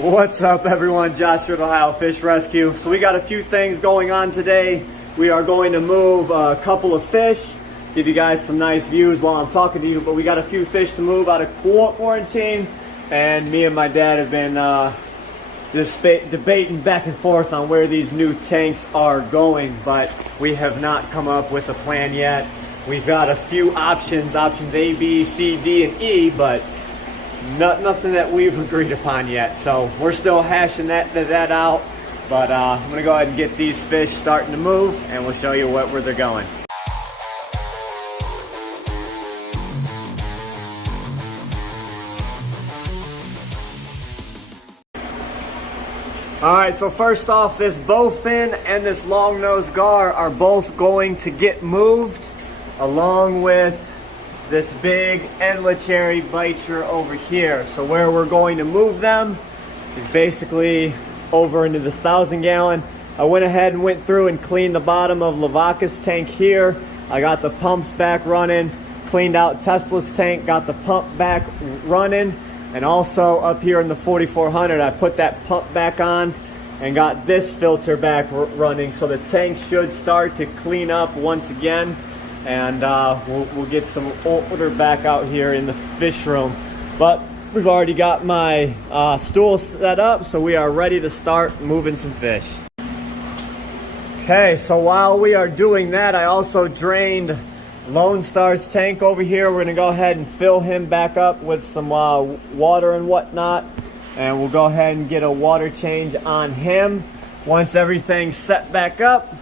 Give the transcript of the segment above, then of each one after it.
What's up everyone, Josh with Ohio Fish Rescue. So we got a few things going on today. We are going to move a couple of fish, give you guys some nice views while I'm talking to you, but we got a few fish to move out of quarantine, and me and my dad have been debating back and forth on where these new tanks are going, but we have not come up with a plan yet. We've got a few options A, B, C, D, and E, but nothing that we've agreed upon yet. So we're still hashing that out, but I'm gonna go ahead and get these fish starting to move, and we'll show you where they're going. All right, so first off, this bowfin and this long-nosed gar are both going to get moved, along with this big endlecheri bicher over here. So where we're going to move them is basically over into this 1,000-gallon. I went ahead and went through and cleaned the bottom of Lavaka's tank here. I got the pumps back running, cleaned out Tesla's tank, got the pump back running, and also up here in the 4400, I put that pump back on and got this filter back running. So the tank should start to clean up once again, and we'll get some order back out here in the fish room. But we've already got my stool set up, so we are ready to start moving some fish. Okay, so while we are doing that, I also drained Lone Star's tank over here. We're gonna go ahead and fill him back up with some water and whatnot, and we'll go ahead and get a water change on him. Once everything's set back up,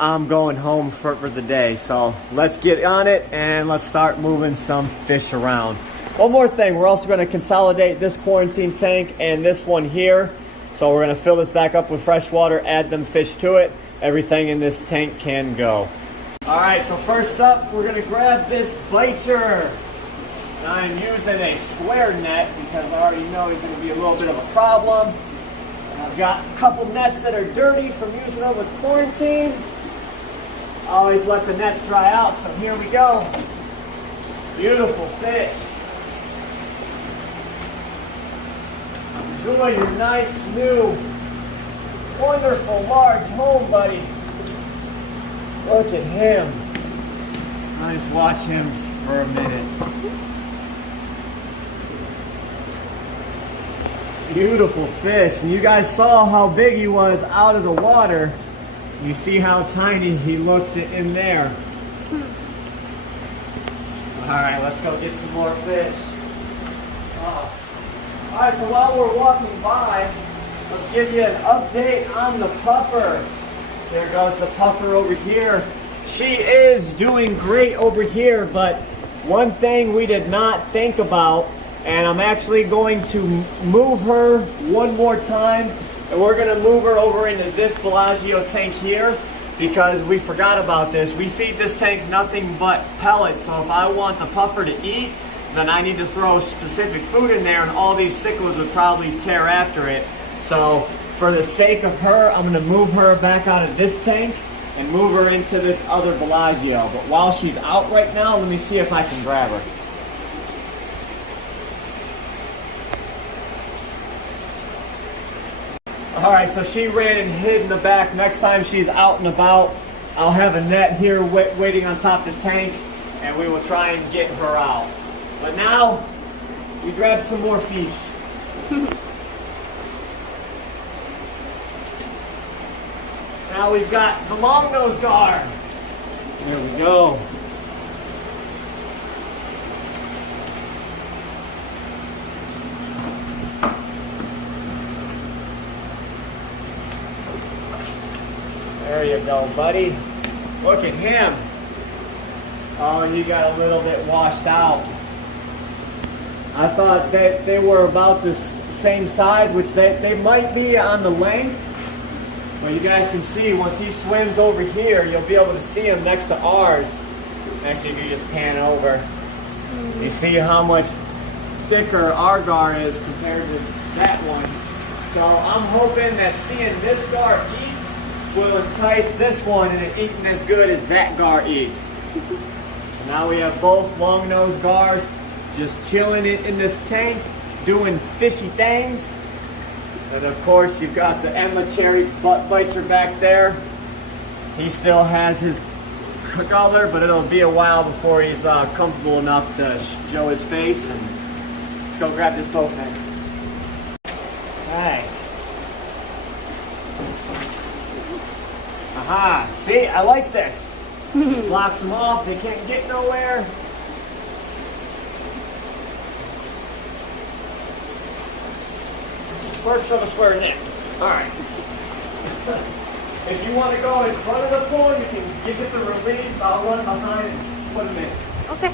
I'm going home for the day. So let's get on it and let's start moving some fish around. One more thing, we're also going to consolidate this quarantine tank and this one here. So we're going to fill this back up with fresh water, add them fish to it. Everything in this tank can go. All right, so first up, we're going to grab this bicher. I'm using a square net because I already know he's going to be a little bit of a problem. And I've got a couple nets that are dirty from using them with quarantine. Always let the nets dry out, so here we go. Beautiful fish. Enjoy your nice, new, wonderful, large home, buddy. Look at him. I'll just watch him for a minute. Beautiful fish. And you guys saw how big he was out of the water. You see how tiny he looks in there. All right, let's go get some more fish. All right, so while we're walking by, let's give you an update on the puffer. There goes the puffer over here. She is doing great over here, but one thing we did not think about, and I'm actually going to move her one more time, and we're gonna move her over into this Bellagio tank here because we forgot about this. We feed this tank nothing but pellets, so if I want the puffer to eat, then I need to throw specific food in there, and all these cichlids would probably tear after it. So for the sake of her, I'm gonna move her back out of this tank and move her into this other Bellagio. But while she's out right now, let me see if I can grab her. All right, so she ran and hid in the back. Next time she's out and about, I'll have a net here waiting on top of the tank, and we will try and get her out. But now, we grab some more fish. Now we've got the long-nosed gar. There we go. There you go, buddy. Look at him. Oh, he got a little bit washed out. I thought they were about the same size, which they might be on the length. But you guys can see, once he swims over here, you'll be able to see him next to ours. Actually, if you just pan over, you see how much thicker our gar is compared to that one. So I'm hoping that seeing this gar eat will entice this one into eating as good as that gar eats. Now we have both long-nosed gars just chilling in this tank, doing fishy things. And of course, you've got the Emma cherry butt biter back there. He still has his color, but it'll be a while before he's comfortable enough to show his face. And let's go grab this boat then. Alright. Aha! See, I like this. Just blocks them off, they can't get nowhere. Perks of a square neck. Alright. If you want to go in front of the pool, you can give it the release. I'll run behind and put them in. Okay.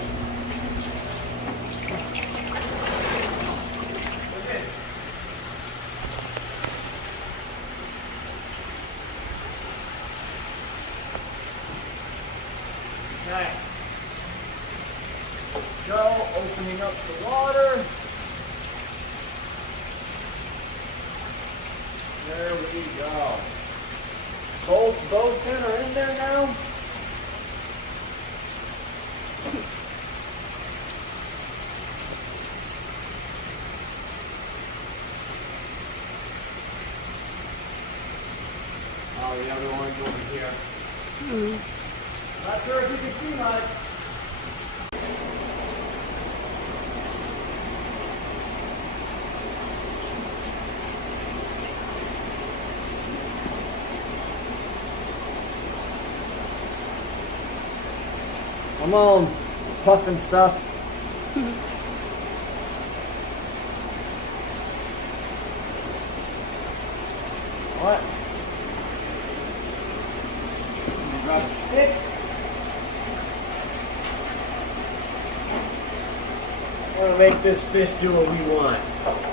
Okay. Go, opening up the water. There we go. Both are in there now. Oh, the other one's over here. Not sure if you can see much. I'm all puffing stuff. What? Let me grab a stick. We're gonna make this fish do what we want. Okay.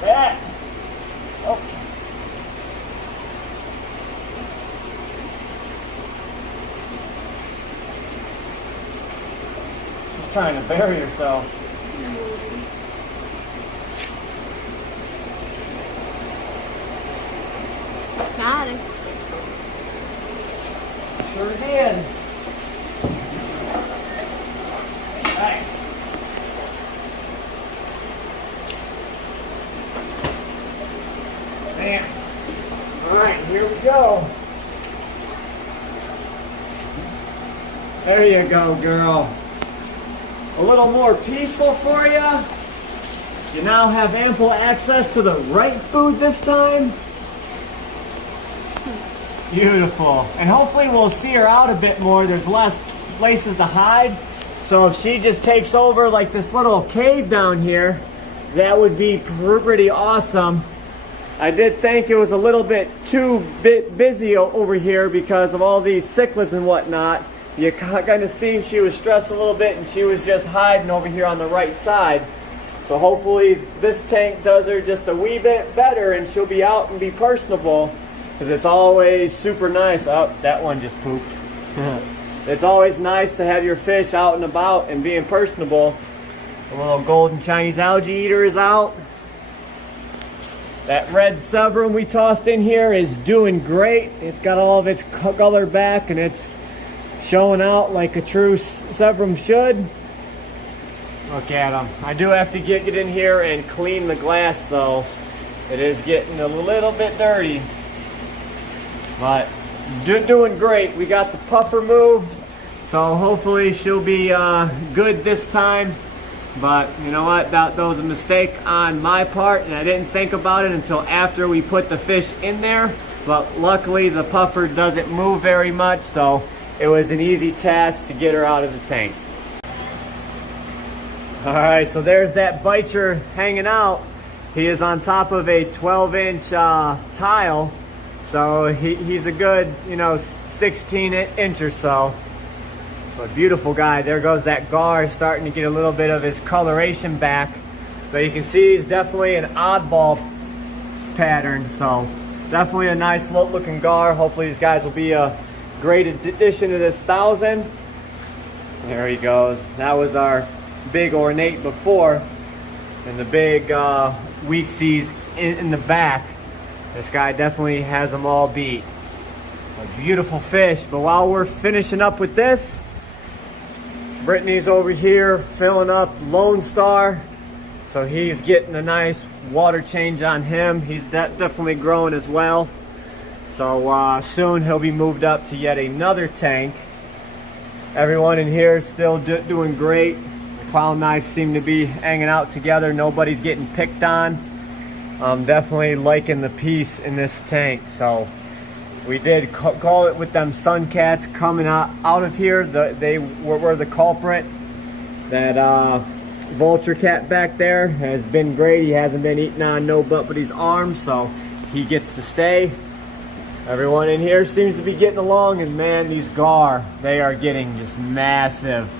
That. Oh. She's trying to bury herself. Got it. Sure did. Right. Man. All right, here we go. There you go, girl. A little more peaceful for you. You now have ample access to the right food this time. Beautiful. And hopefully we'll see her out a bit more. There's less places to hide. So if she just takes over like this little cave down here, that would be pretty awesome. I did think it was a little bit too busy over here because of all these cichlids and whatnot. You kind of seen she was stressed a little bit and she was just hiding over here on the right side. So hopefully this tank does her just a wee bit better and she'll be out and be personable. Because it's always super nice. Oh, that one just pooped. It's always nice to have your fish out and about and being personable. The little golden Chinese algae eater is out. That red sevrum we tossed in here is doing great. It's got all of its color back and it's showing out like a true sevrum should. Look at them. I do have to get in here and clean the glass though. It is getting a little bit dirty. But doing great. We got the puffer moved, so hopefully she'll be good this time. But you know what? That was a mistake on my part, and I didn't think about it until after we put the fish in there. But luckily, the puffer doesn't move very much, so it was an easy task to get her out of the tank. All right, so there's that biter hanging out. He is on top of a 12-inch tile. So he's a good, 16-inch or so. But beautiful guy. There goes that gar starting to get a little bit of his coloration back. But you can see he's definitely an oddball pattern. So definitely a nice looking gar. Hopefully these guys will be a great addition to this 1,000. There he goes. That was our big ornate before, and the big weak seas in the back. This guy definitely has them all beat. A beautiful fish. But while we're finishing up with this, Brittany's over here filling up Lone Star. So he's getting a nice water change on him. He's definitely growing as well. So soon he'll be moved up to yet another tank. Everyone in here is still doing great. The clown knives seem to be hanging out together. Nobody's getting picked on. I'm definitely liking the peace in this tank. So we did call it with them sun cats coming out of here. They were the culprit. That vulture cat back there has been great. He hasn't been eating on nobody's arms, so he gets to stay. Everyone in here seems to be getting along, and man, these gar, they are getting just massive.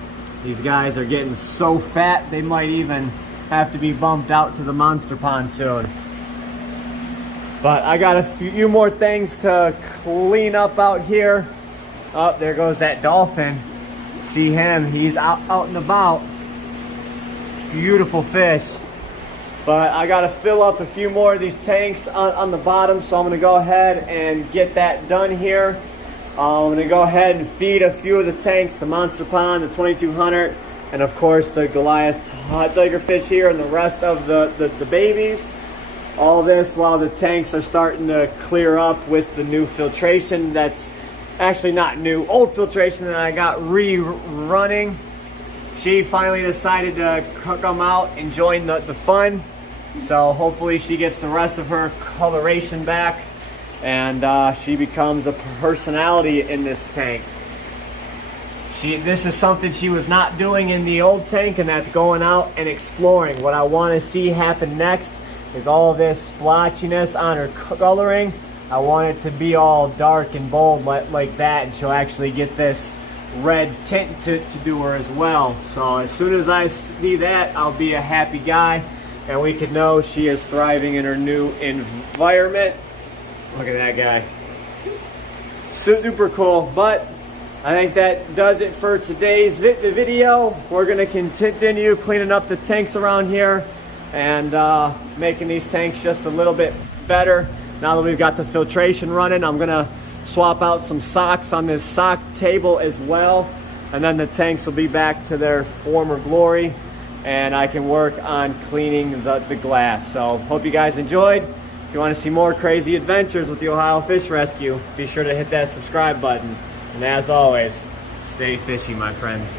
These guys are getting so fat, they might even have to be bumped out to the monster pond soon. But I got a few more things to clean up out here. Oh, there goes that dolphin. See him, he's out and about. Beautiful fish. But I gotta fill up a few more of these tanks on the bottom, so I'm gonna go ahead and get that done here. I'm gonna go ahead and feed a few of the tanks, the monster pond, the 2200, and of course the Goliath hot tiger fish here, and the rest of the babies. All this while the tanks are starting to clear up with the new filtration. That's actually not new, old filtration that I got running. She finally decided to come out and join the fun. So hopefully she gets the rest of her coloration back, and she becomes a personality in this tank. This is something she was not doing in the old tank, and that's going out and exploring. What I want to see happen next is all this splotchiness on her coloring. I want it to be all dark and bold like that, and she'll actually get this red tint to do her as well. So as soon as I see that, I'll be a happy guy, and we can know she is thriving in her new environment. Look at that guy. Super cool. But I think that does it for today's video. We're going to continue cleaning up the tanks around here and making these tanks just a little bit better. Now that we've got the filtration running, I'm going to swap out some socks on this sock table as well, and then the tanks will be back to their former glory, and I can work on cleaning the glass. So hope you guys enjoyed. If you want to see more crazy adventures with the Ohio Fish Rescue, be sure to hit that subscribe button, and as always, stay fishy, my friends.